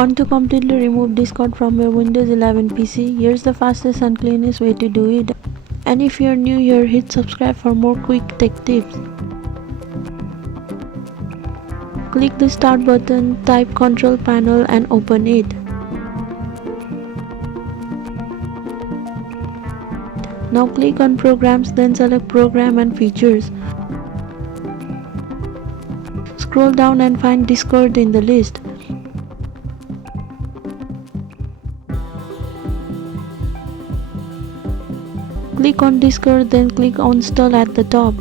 Want to completely remove Discord from your Windows 11 PC? Here's the fastest and cleanest way to do it. And if you're new here, hit subscribe for more quick tech tips. Click the start button, type control panel and open it. Now click on programs, then select program and features. Scroll down and find Discord in the list. Click on Discord, then click on Install at the top.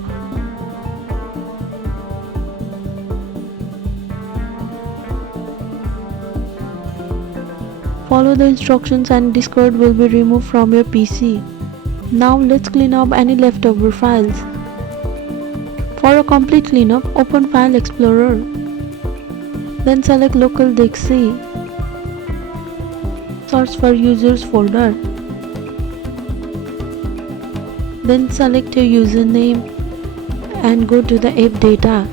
Follow the instructions and Discord will be removed from your PC. Now let's clean up any leftover files. For a complete cleanup, open File Explorer. Then select Local.exe. Search for Users folder. Then select your username and go to the AppData.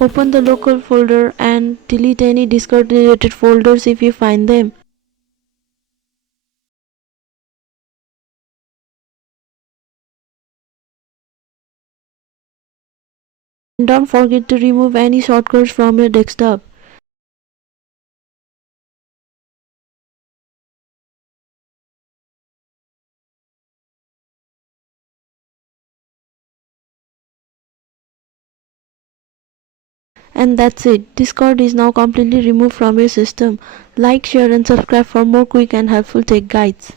Open the local folder and delete any Discord related folders if you find them. And don't forget to remove any shortcuts from your desktop. And that's it. Discord is now completely removed from your system. Like, share and subscribe for more quick and helpful tech guides.